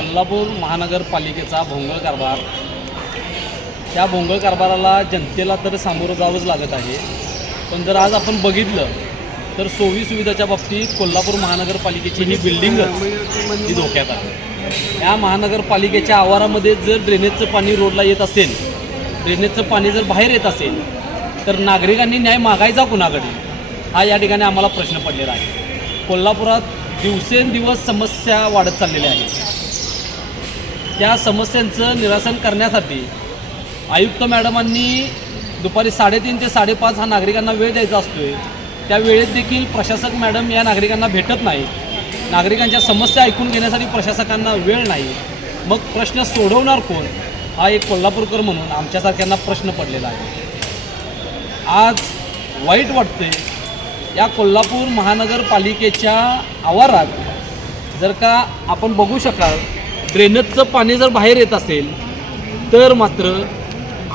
कोल्हापूर महानगरपालिकेचा भोंगळ कारभार, त्या भोंगळ कारभाराला जनतेला तर सामोरं जावंच लागत आहे. पण जर आज आपण बघितलं तर सोयी सुविधाच्या बाबतीत कोल्हापूर महानगरपालिकेची ही बिल्डिंगच ही धोक्यात आहे. या महानगरपालिकेच्या आवारामध्ये जर ड्रेनेजचं पाणी रोडला येत असेल, ड्रेनेजचं पाणी जर बाहेर येत असेल, तर नागरिकांनी न्याय मागायचा कुणाकडे, हा या ठिकाणी आम्हाला प्रश्न पडलेला आहे. कोल्हापुरात दिवसेंदिवस समस्या वाढत चाललेल्या आहेत. त्या समस्यांचं निरसन करण्यासाठी आयुक्त मॅडमांनी दुपारी 3:30 ते 5:30 हा नागरिकांना वेळ द्यायचा असतो आहे. त्या वेळेत देखील प्रशासक मॅडम या नागरिकांना भेटत नाही. नागरिकांच्या समस्या ऐकून घेण्यासाठी प्रशासकांना वेळ नाही. मग प्रश्न सोडवणार कोण, हा एक कोल्हापूरकर म्हणून आमच्यासारख्यांना प्रश्न पडलेला आहे. आज वाईट वाटते, या कोल्हापूर महानगरपालिकेच्या आवारात जर का आपण बघू शकाल ड्रेनेजचं पाणी जर बाहेर येत असेल तर मात्र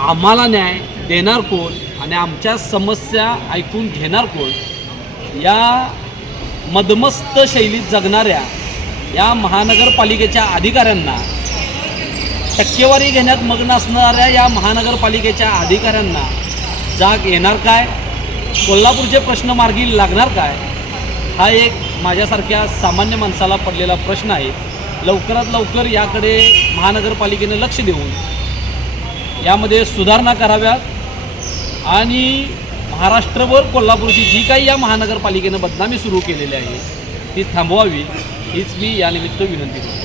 आम्हाला न्याय देणार कोण आणि आमच्या समस्या ऐकून घेणार कोण? या मदमस्त शैलीत जगणाऱ्या या महानगरपालिकेच्या अधिकाऱ्यांना, टक्केवारी घेण्यात मग्न असणाऱ्या या महानगरपालिकेच्या अधिकाऱ्यांना जाग येणार काय? कोल्हापूरचे प्रश्न मार्गी लागणार काय? हा एक माझ्यासारख्या सामान्य माणसाला पडलेला प्रश्न आहे. लवकरात लवकर याकडे महानगरपालिकेने लक्ष देऊन यामध्ये सुधारणा कराव्यात आणि महाराष्ट्रभर कोल्हापूरची जी काही या महानगरपालिकेनं बदनामी सुरू केलेली आहे ती थांबवावी, हीच मी यानिमित्त विनंती करतो.